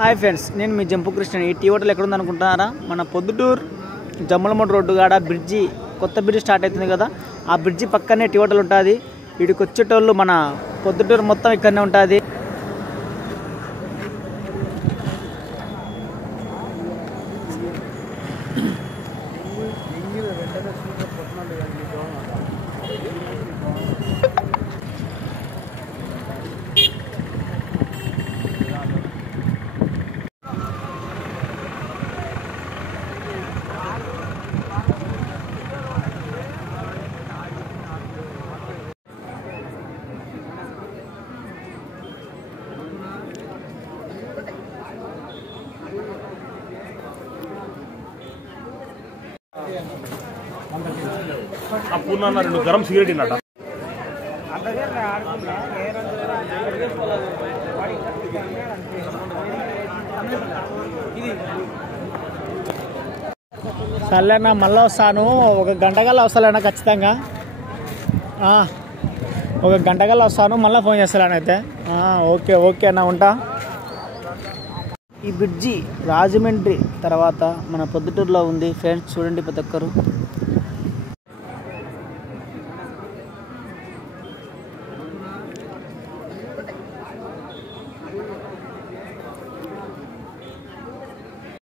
Hi friends, నేను మీ jump Krishna. ఈ tea hotel ఎక్కడ ఉందనుకుంటున్నారా? మన పొద్దుటూరు జమ్మలమూడి రోడ్డు కాడ బ్రిడ్జి, కొత్త బ్రిడ్జి స్టార్ట్ అవుతుంది కదా, ఆ బ్రిడ్జి పక్కనే టీ హోటల్ ఉంటుంది. వీడికి వచ్చేటోళ్ళు మన పొద్దుటూరు మొత్తం ఇక్కడనే ఉంటుంది. పూర్ణ 2 గరం సిగరెట్ ఇన్నట. సర్లేనా, మళ్ళీ వస్తాను. ఒక గంటకల్లా వస్తాలేనా? ఖచ్చితంగా ఒక గంటకల్లా వస్తాను. మళ్ళీ ఫోన్ చేస్తాను అయితే. ఓకే ఓకే అన్న, ఉంటా. ఈ బ్రిడ్జి రాజమండ్రి తర్వాత మన పొద్దుటూరులో ఉంది ఫ్రెండ్స్. చూడండి ప్రతి ఒక్కరు.